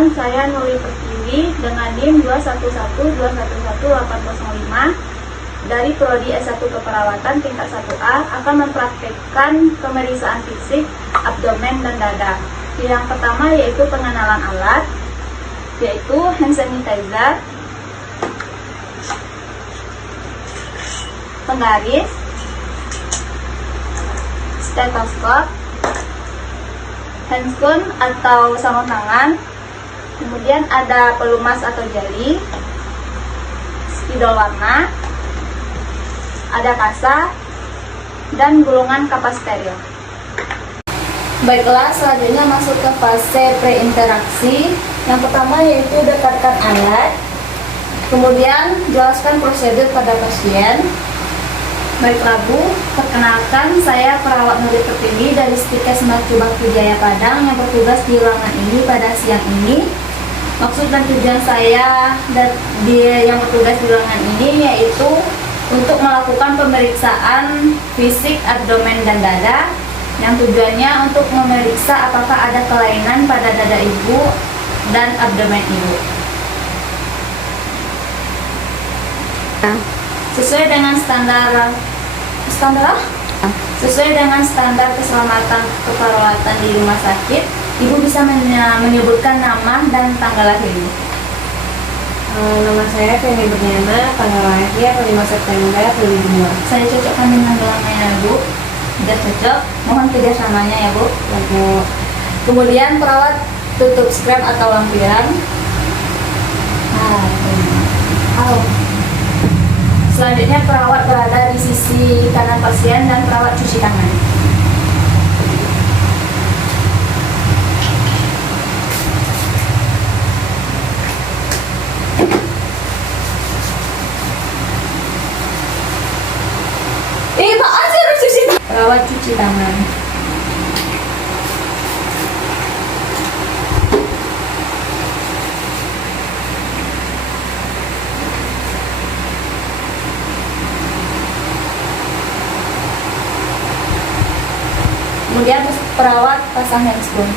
Perkenalkan, saya Nurli Pertiwi dengan NIM 211211805 dari Prodi S1 Keperawatan tingkat 1A akan mempraktekkan pemeriksaan fisik abdomen dan dada. Yang pertama yaitu pengenalan alat, yaitu hand sanitizer, penggaris, stetoskop, handphone atau sarung tangan, kemudian ada pelumas atau jari, spidol warna, ada kasa, dan gulungan kapas steril. Baiklah, selanjutnya masuk ke fase pre-interaksi. Yang pertama yaitu dekatkan alat, kemudian jelaskan prosedur pada pasien. Baiklah Bu, perkenalkan saya perawat Nurli Pertiwi dari Stikes Mercu Bakti Jaya Padang yang bertugas di ruangan ini pada siang ini. Maksud dan tujuan saya yang bertugas di ruangan ini yaitu untuk melakukan pemeriksaan fisik abdomen dan dada, yang tujuannya untuk memeriksa apakah ada kelainan pada dada ibu dan abdomen ibu. Sesuai dengan standar keselamatan keperawatan di rumah sakit, ibu bisa menyebutkan nama dan tanggal lahir ibu. Nama saya Feni Berniana, tanggal lahir 5 September 2002. Saya cocokkan dengan gelarnya Bu. Sudah cocok, mohon kerjasamanya ya Bu. Kemudian perawat tutup scrap atau lampiran. Selanjutnya perawat berada di sisi kanan pasien dan perawat cuci tangan. Perawat cuci tangan. Kemudian perawat pasang handscoon.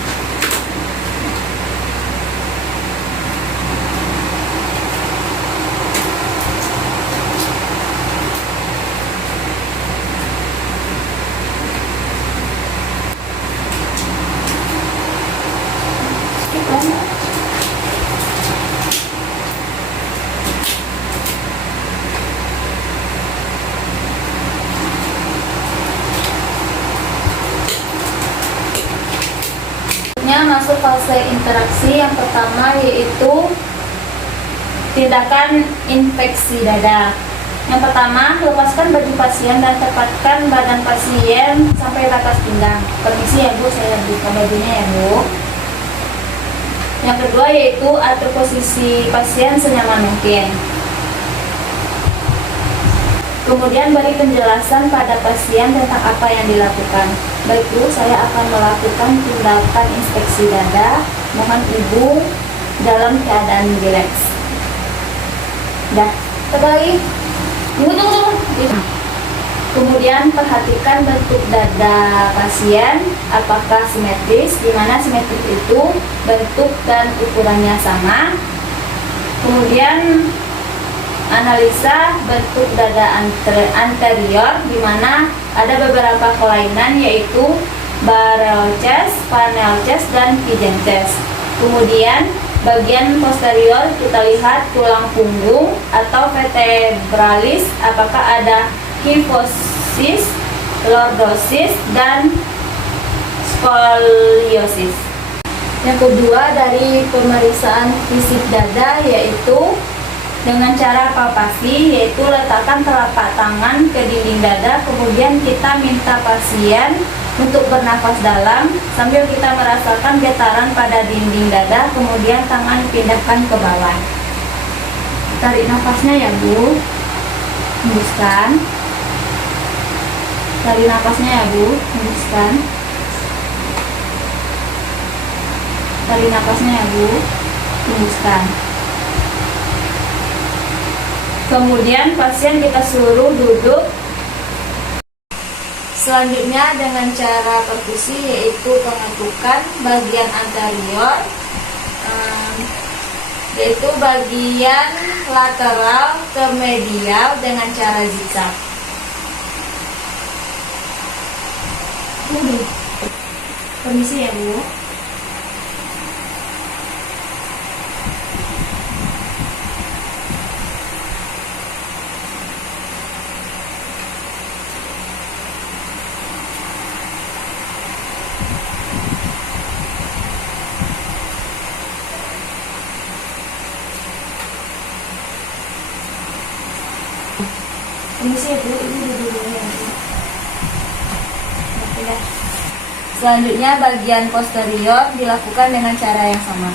Masuk fase interaksi yang pertama yaitu tindakan infeksi dada. Yang pertama, lepaskan baju pasien dan tepatkan badan pasien sampai batas pinggang. Permisi ya Bu, saya buka bajunya ya Bu. Yang kedua yaitu atur posisi pasien senyaman mungkin. Kemudian beri penjelasan pada pasien tentang apa yang dilakukan. Baik Bu, saya akan melakukan tindakan inspeksi dada. Mohon Ibu dalam keadaan rileks. Dah, terbalik. Tunggu. Kemudian perhatikan bentuk dada pasien, apakah simetris, di mana simetris itu bentuk dan ukurannya sama. Kemudian analisa bentuk dada anterior, di mana ada beberapa kelainan yaitu barrel chest, funnel chest, dan pigeon chest. Kemudian bagian posterior kita lihat tulang punggung atau vertebralis, apakah ada kyphosis, lordosis, dan scoliosis. Yang kedua dari pemeriksaan fisik dada yaitu dengan cara palpasi, yaitu letakkan telapak tangan ke dinding dada, kemudian kita minta pasien untuk bernafas dalam sambil kita merasakan getaran pada dinding dada, kemudian tangan pindahkan ke bawah. Tarik nafasnya ya Bu, hembuskan. Tarik nafasnya ya Bu, hembuskan. Tarik nafasnya ya Bu, hembuskan. Kemudian pasien kita suruh duduk. Selanjutnya dengan cara perkusi yaitu pengetukan bagian anterior yaitu bagian lateral ke medial dengan cara zigzag. Permisi ya Bu. Permisi ya Bu, ini dulu ya. Oke ya. Selanjutnya bagian posterior dilakukan dengan cara yang sama.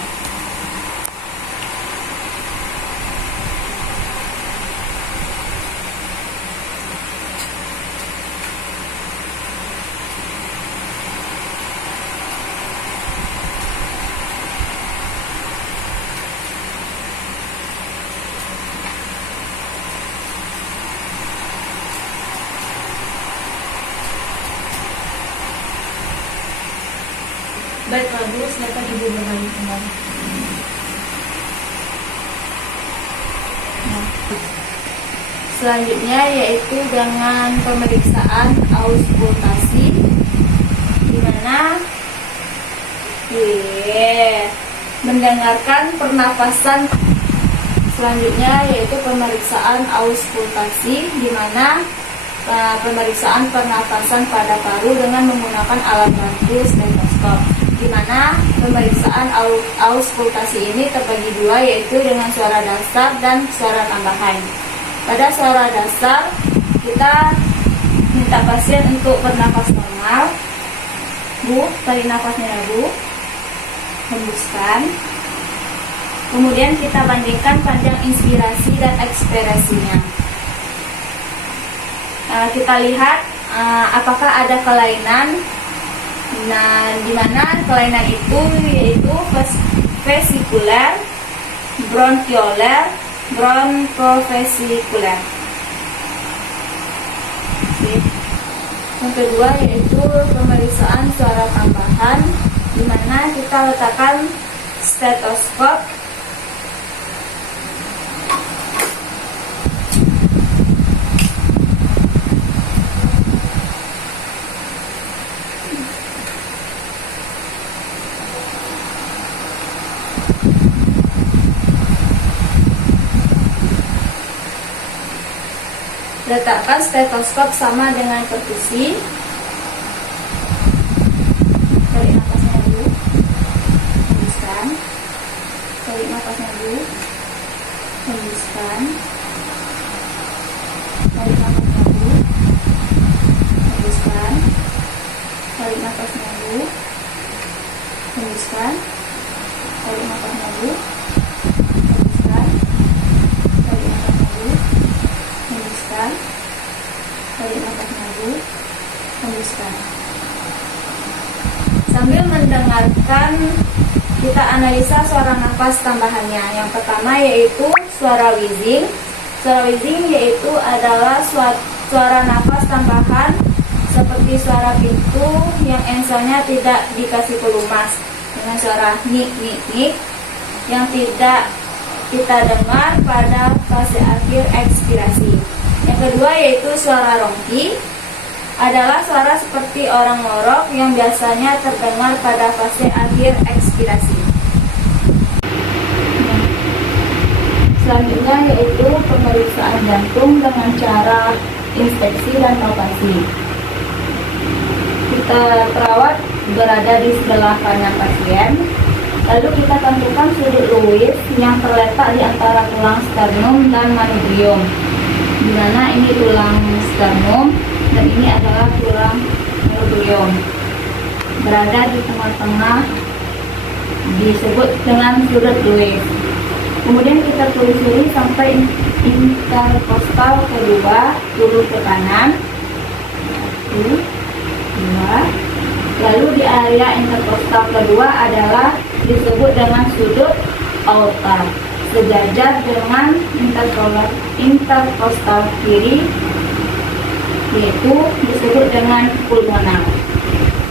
Baiklah Bu, silakan Ibu berbagi kembali. Nah, selanjutnya yaitu dengan pemeriksaan auskultasi, di mana mendengarkan pernafasan. Selanjutnya yaitu pemeriksaan auskultasi, di mana pemeriksaan pernafasan pada paru dengan menggunakan alat bantu stetoskop. Di mana pemeriksaan auskultasi ini terbagi dua, yaitu dengan suara dasar dan suara tambahan. Pada suara dasar, kita minta pasien untuk bernafas normal. Bu, tarik nafasnya ya Bu. Hembuskan. Kemudian kita bandingkan panjang inspirasi dan ekspirasinya. Kita lihat apakah ada kelainan. Nah, di mana kelainan itu yaitu vesikuler, bronchioler, bronchovesikuler. Yang kedua yaitu pemeriksaan suara tambahan, di mana kita letakkan stetoskop sama dengan perkusi. Tarik nafasnya dulu, hembuskan. Tarik nafasnya dulu, hembuskan. Tarik nafasnya dulu, hembuskan. Tarik nafasnya dulu, hembuskan. Tarik nafasnya dulu, hembuskan. Tarik nafasnya dulu, hembuskan. Tarik nafasnya dulu, hembuskan. Sambil mendengarkan, kita analisa suara nafas tambahannya. Yang pertama yaitu suara wheezing. Suara wheezing yaitu adalah suara nafas tambahan seperti suara pintu yang enselnya tidak dikasih pelumas, dengan suara nik nik nik yang tidak kita dengar pada fase akhir ekspirasi. Yang kedua yaitu suara rongki, adalah suara seperti orang ngorok yang biasanya terdengar pada fase akhir ekspirasi. Selanjutnya yaitu pemeriksaan jantung dengan cara inspeksi dan palpasi. Kita perawat berada di sebelah kanan pasien, lalu kita tentukan sudut Lewis yang terletak di antara tulang sternum dan manubrium, di mana ini tulang sternum dan ini adalah tulang manubrium, berada di tengah-tengah, disebut dengan sudut Lewis. Kemudian kita telusuri sampai interkostal kedua, turun ke kanan, 1, 2. Lalu di area interkostal kedua adalah disebut dengan sudut aorta, sejajar dengan interkostal kiri, yaitu disebut dengan pulmonal.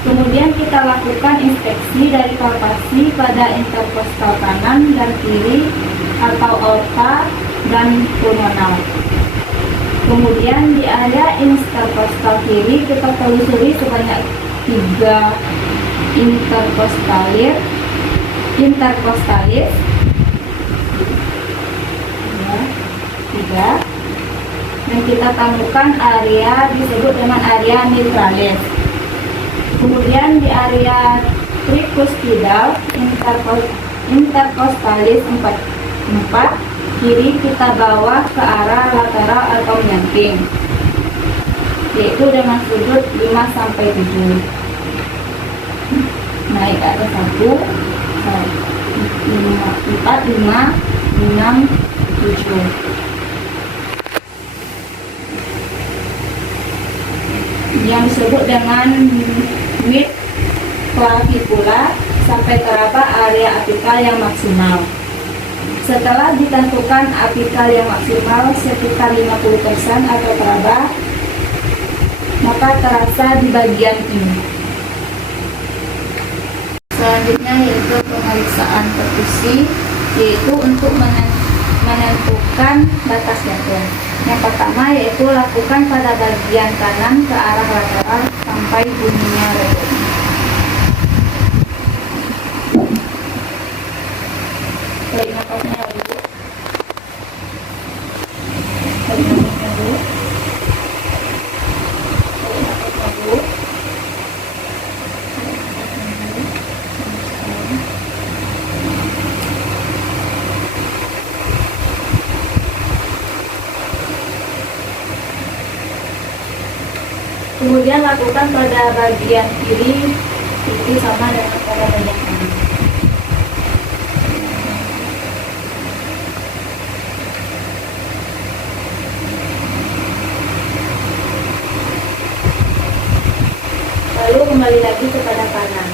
Kemudian kita lakukan inspeksi dari palpasi pada interkostal kanan dan kiri atau aorta dan pulmonal. Kemudian di area interkostal kiri kita telusuri sebanyak 3 interkostalis ya, 3, dan kita temukan area disebut dengan area mitralis. Kemudian di area tricuspidal interkostalis 4 kiri kita bawa ke arah lateral atau menyamping, yaitu dengan sudut 5 sampai 7. Naik ke atas 1, 4, 5, 6, 7. Yang disebut dengan mid clavicula sampai teraba area apikal yang maksimal. Setelah ditentukan apikal yang maksimal sekitar 50% atau teraba, maka terasa di bagian ini. Selanjutnya yaitu pemeriksaan perkusi, yaitu untuk menentukan batas jantung. Yang pertama yaitu lakukan pada bagian kanan ke arah lateral sampai bunyinya redup. Tarik nafasnya dulu. Tarik nafasnya dulu. Tarik nafasnya dulu. Kemudian lakukan pada bagian kiri, itu sama dengan pada bagian kanan. Lalu kembali lagi kepada kanan.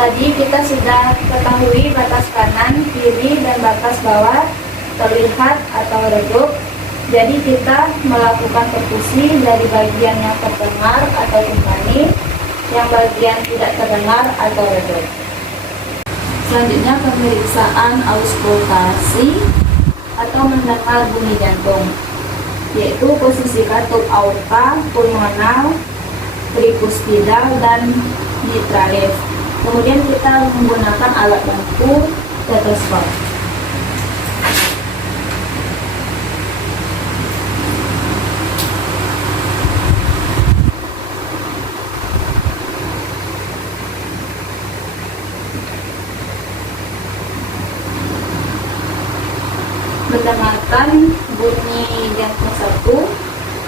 Tadi kita sudah ketahui batas kanan, kiri, dan batas bawah terlihat atau redup. Jadi kita melakukan perkusi dari bagian yang terdengar atau timpani, yang bagian tidak terdengar atau redup. Selanjutnya pemeriksaan auskultasi atau mendengar bunyi jantung, yaitu posisi katup aorta, pulmonal, tricuspidal, dan mitralis. Kemudian kita menggunakan alat bantu stetoskop. Mendengarkan bunyi jantung 1,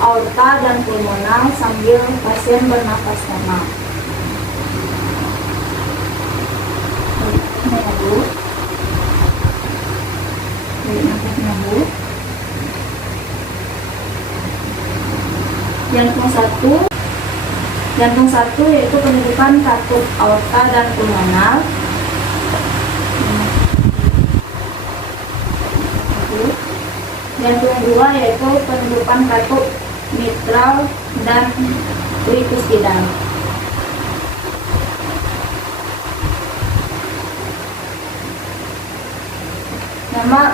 aorta dan pulmonal sambil pasien bernafas normal. Jantung satu yaitu penunjukan katup aorta dan pulmonal. Jantung 2 yaitu penunjukan katup mitral dan tricuspidal.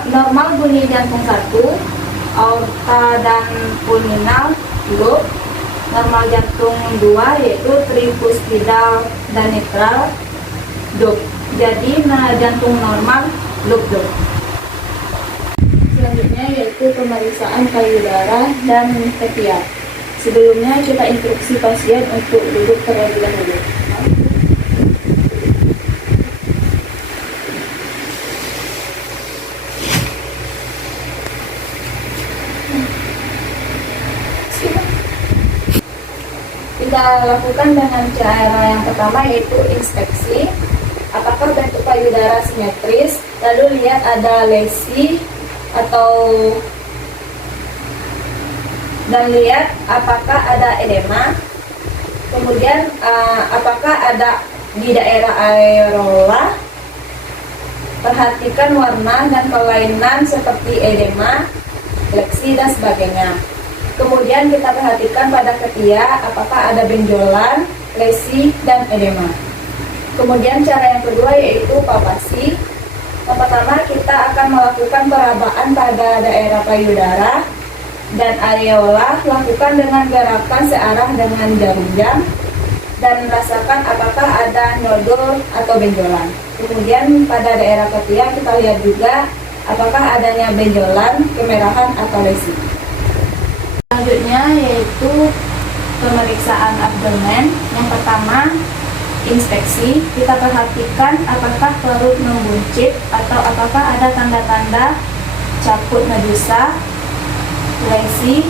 Normal bunyi jantung 1, aorta dan pulmonal loop. Normal jantung 2 yaitu tricuspidal dan mitral loop. Jadi jantung normal loop. Selanjutnya yaitu pemeriksaan payudara dan ketiak. Sebelumnya kita instruksi pasien untuk duduk terlebih dahulu. Kita lakukan dengan cara yang pertama yaitu inspeksi apakah bentuk payudara simetris, lalu lihat ada lesi atau dan lihat apakah ada edema. Kemudian apakah ada di daerah areola. Perhatikan warna dan kelainan seperti edema, fleksi dan sebagainya. Kemudian kita perhatikan pada ketiak apakah ada benjolan, lesi dan edema. Kemudian cara yang kedua yaitu palpasi. Yang pertama kita akan melakukan perabaan pada daerah payudara dan areola. Lakukan dengan gerakan searah dengan jarum jam dan rasakan apakah ada nodul atau benjolan. Kemudian pada daerah ketiak kita lihat juga apakah adanya benjolan, kemerahan atau lesi. Selanjutnya yaitu pemeriksaan abdomen. Yang pertama, inspeksi. Kita perhatikan apakah perut membuncit atau apakah ada tanda-tanda caput medusa, lesi.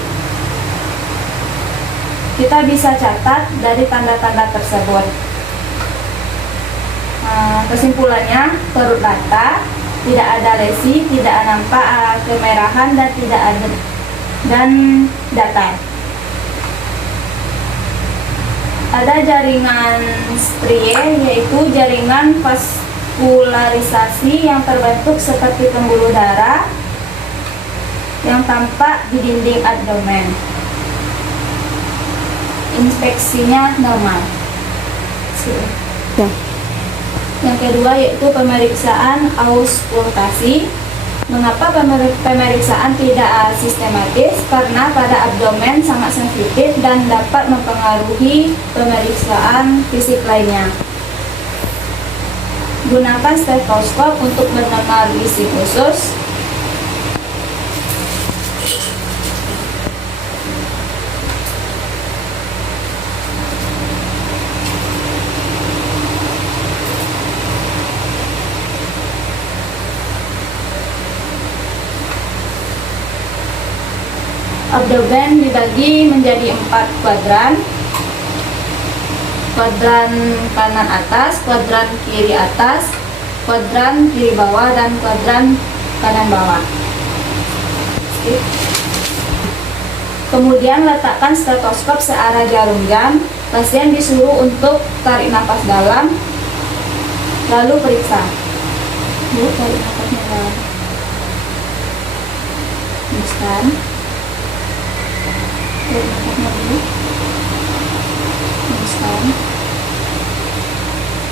Kita bisa catat dari tanda-tanda tersebut. Kesimpulannya, perut rata, tidak ada lesi, tidak nampak kemerahan dan tidak ada dan datar. Ada jaringan strie, yaitu jaringan vaskularisasi yang terbentuk seperti pembuluh darah yang tampak di dinding abdomen. Inspeksinya normal. Yang kedua yaitu pemeriksaan auskultasi. Mengapa pemeriksaan tidak sistematis? Karena pada abdomen sangat sensitif dan dapat mempengaruhi pemeriksaan fisik lainnya. Gunakan stetoskop untuk mendengar bisik usus. Abdomen dibagi menjadi 4 kuadran. Kuadran kanan atas, kuadran kiri atas, kuadran kiri bawah, dan kuadran kanan bawah. Kemudian letakkan stetoskop searah jarum jam. Pasien disuruh untuk tarik nafas dalam, lalu periksa. Tarik nafasnya dalam. Hembuskan. Tarik nafasnya dulu. Hembuskan.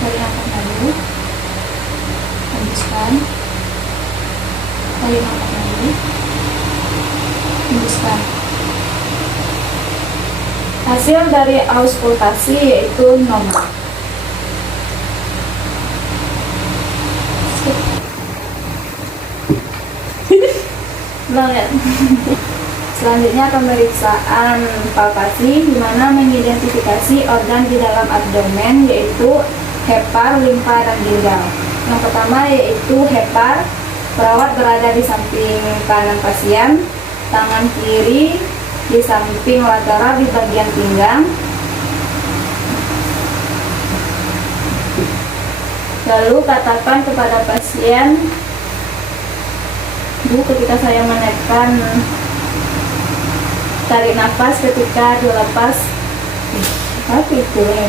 Tarik nafasnya dulu. Hembuskan. Tarik nafasnya dulu. Hembuskan. Hasil dari auskultasi yaitu normal. Banget. Selanjutnya pemeriksaan palpasi, di mana mengidentifikasi organ di dalam abdomen yaitu hepar, limfa, dan ginjal. Yang pertama yaitu hepar. Perawat berada di samping kanan pasien, tangan kiri di samping lateral di bagian pinggang. Lalu katakan kepada pasien, Bu, ketika saya menekan tarik nafas, ketika dilepas apa itu ya?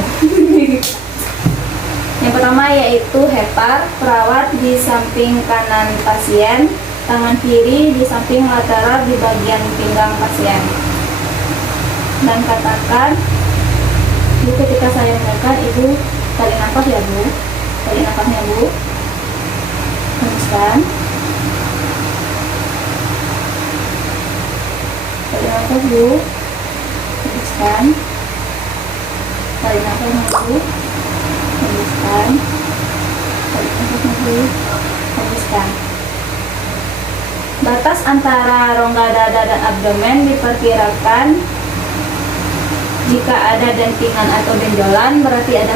Yang pertama yaitu hepar. Perawat di samping kanan pasien, tangan kiri di samping lateral di bagian pinggang pasien. Dan katakan, Bu, ketika saya menekan, Ibu tarik nafas ya, Bu. Tarik nafasnya, Bu. Hembuskan. Tarik nafas, Bu. Hembuskan. Tarik nafasnya, Bu. Hembuskan. Tarik nafasnya, Bu. Hembuskan. Batas antara rongga dada dan abdomen diperkirakan. Jika ada dentingan atau benjolan berarti ada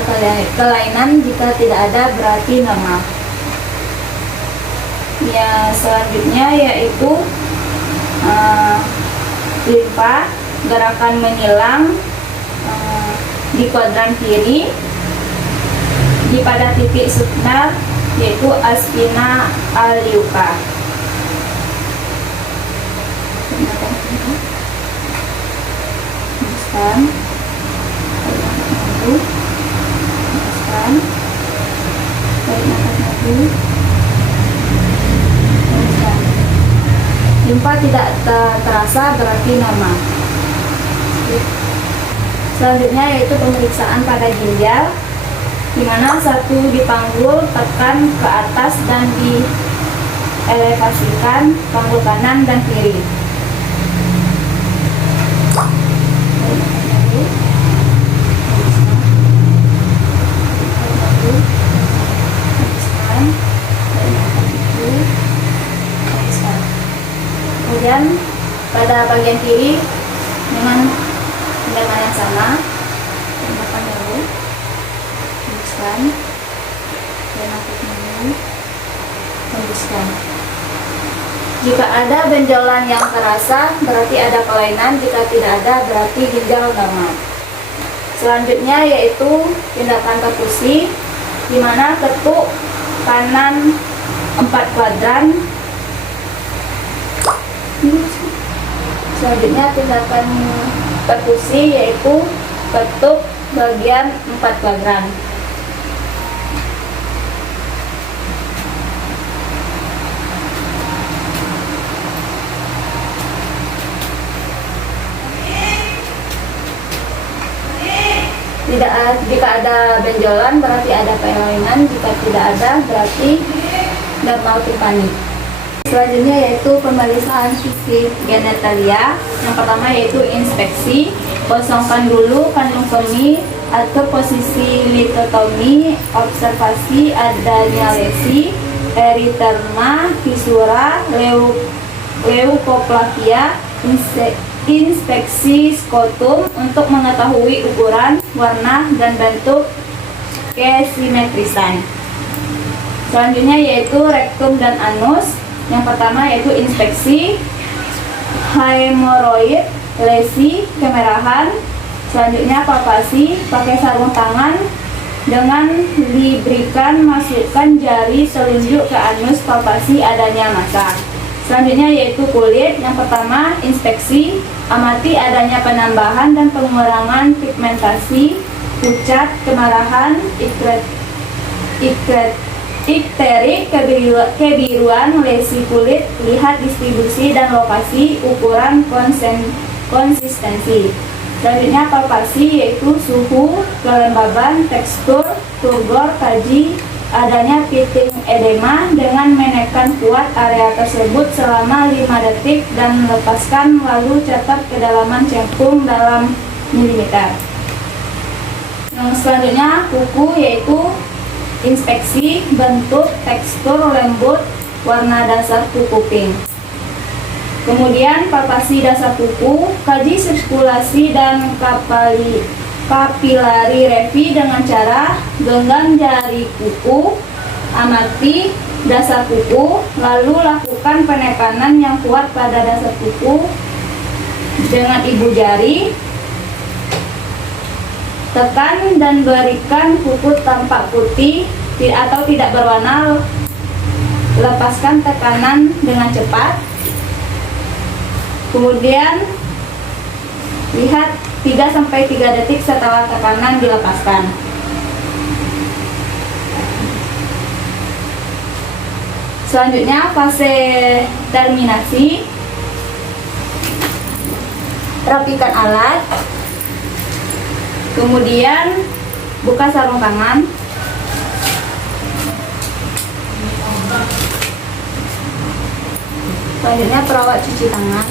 kelainan, jika tidak ada berarti normal. Ya, selanjutnya yaitu limfa, gerakan menyilang di kuadran kiri di pada titik subnar yaitu aspina aliuka. hembuskan, tarik nafas maju, hembuskan, tarik nafas maju, hembuskan. Limpa tidak terasa berarti normal. Selanjutnya yaitu pemeriksaan pada ginjal, di mana satu dipanggul, tekan ke atas dan dielevasikan panggul kanan dan kiri. Kemudian pada bagian kiri dengan tindakan yang sama, tembakan dulu, hembuskan, dan nafas dulu, hembuskan. Jika ada benjolan yang terasa, berarti ada kelainan. Jika tidak ada, berarti ginjal normal. Selanjutnya yaitu tindakan perkusi, di mana ketuk kanan 4 kuadran. Selanjutnya tindakan perkusi yaitu ketuk bagian 4 kuadran. Jika ada benjolan berarti ada kelainan, jika tidak ada berarti normal timpani. Selanjutnya yaitu pemeriksaan fisik genitalia. Yang pertama yaitu inspeksi. Kosongkan dulu kandung kemih atau posisi litotomi. Observasi adanya lesi, erythema, fisura, leukoplakia. Inspeksi skotum untuk mengetahui ukuran, warna, dan bentuk kesimetrisan. Selanjutnya yaitu rektum dan anus. Yang pertama yaitu inspeksi hemoroid, lesi, kemerahan. Selanjutnya palpasi, pakai sarung tangan dengan diberikan masukkan jari telunjuk ke anus, palpasi adanya massa. Selanjutnya yaitu kulit. Yang pertama inspeksi, amati adanya penambahan dan pengurangan pigmentasi, pucat, kemerahan, ikterik, kebiruan, lesi kulit. Lihat distribusi dan lokasi, ukuran, konsistensi. Selanjutnya palpasi yaitu suhu, kelembaban, tekstur, turgor, kaji adanya piting edema dengan menekan kuat area tersebut selama 5 detik dan lepaskan, lalu catat kedalaman cengkung dalam milimeter. Yang selanjutnya kuku yaitu inspeksi bentuk, tekstur, lembut, warna dasar kuku pink. Kemudian palpasi dasar kuku, kaji sirkulasi dan kapilari revi dengan cara genggam jari kuku, amati dasar kuku, lalu lakukan penekanan yang kuat pada dasar kuku dengan ibu jari. Tekan dan berikan kuku tampak putih atau tidak berwarna. Lepaskan tekanan dengan cepat. Kemudian lihat 3-3 detik setelah tekanan dilepaskan. Selanjutnya fase terminasi. Rapikan alat. Kemudian buka sarung tangan. Selanjutnya perawat cuci tangan.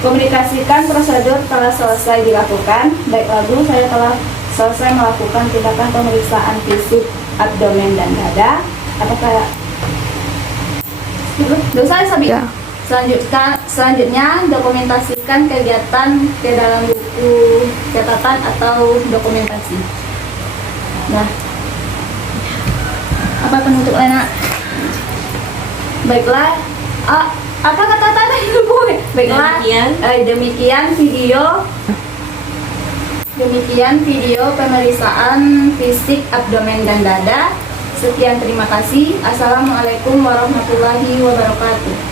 Komunikasikan prosedur telah selesai dilakukan. Baiklah Bu, saya telah selesai melakukan tindakan pemeriksaan fisik abdomen dan dada. Apakah dosa sabi? Ya. Selanjutnya dokumentasikan kegiatan ke dalam buku catatan atau dokumentasi. Nah, apa penutup Lena? Baiklah, apa kata tadi? Baiklah, demikian video pemeriksaan fisik abdomen dan dada. Sekian, terima kasih. Assalamualaikum warahmatullahi wabarakatuh.